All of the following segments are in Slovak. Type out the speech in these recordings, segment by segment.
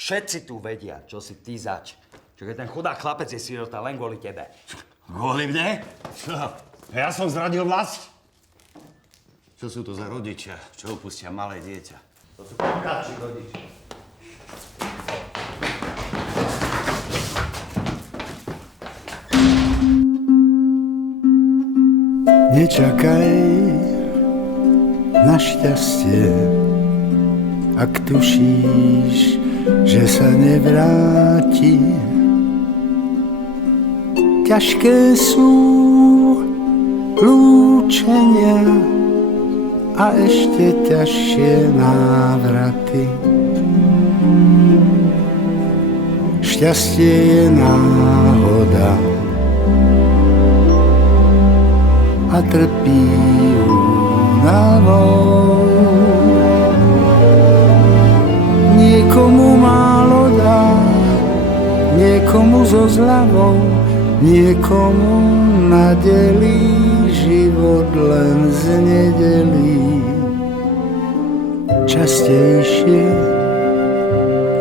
Všetci tu vedia, čo si ty zač. Čo keď ten chudák chlapec je sirota len kvôli tebe. Kvôli mne? Čo? Ja som zradil vlast? Čo sú to za rodičia, čo opustia malé dieťa? To sú pokáči rodiči. Nečakaj na šťastie, ak tušíš, že sa nevráti. Ťažké sú lúčenia a ešte ťažšie návraty. Šťastie je náhoda a trpí únavou. Niekomu málo dá, niekomu so zľavou, niekomu nadelí život len z nedelí. Častejšie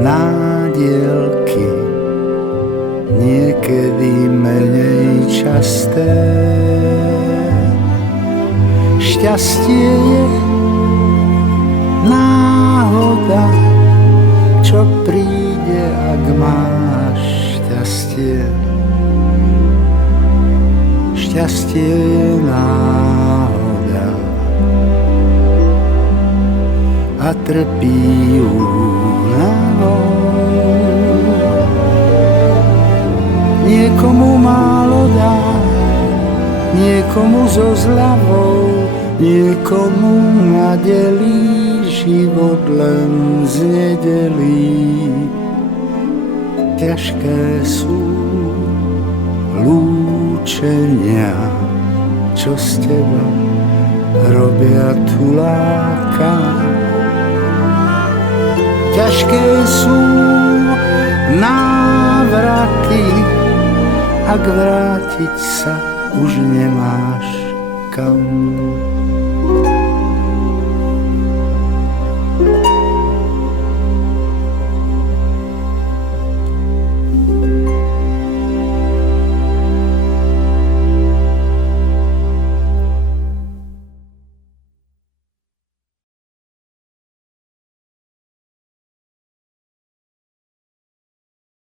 nádielky, niekedy menej časté. Šťastie je náhoda, čo príde, ak máš šťastie. Šťastie je náhoda a trpí únavou. Niekomu málo dá, niekomu so zľavou, niekomu nadelí život len z nedelí. Ťažké sú lúčenia, čo z teba robia tuláka. Ťažké sú návraty, ak vrátiť sa už nemáš kam.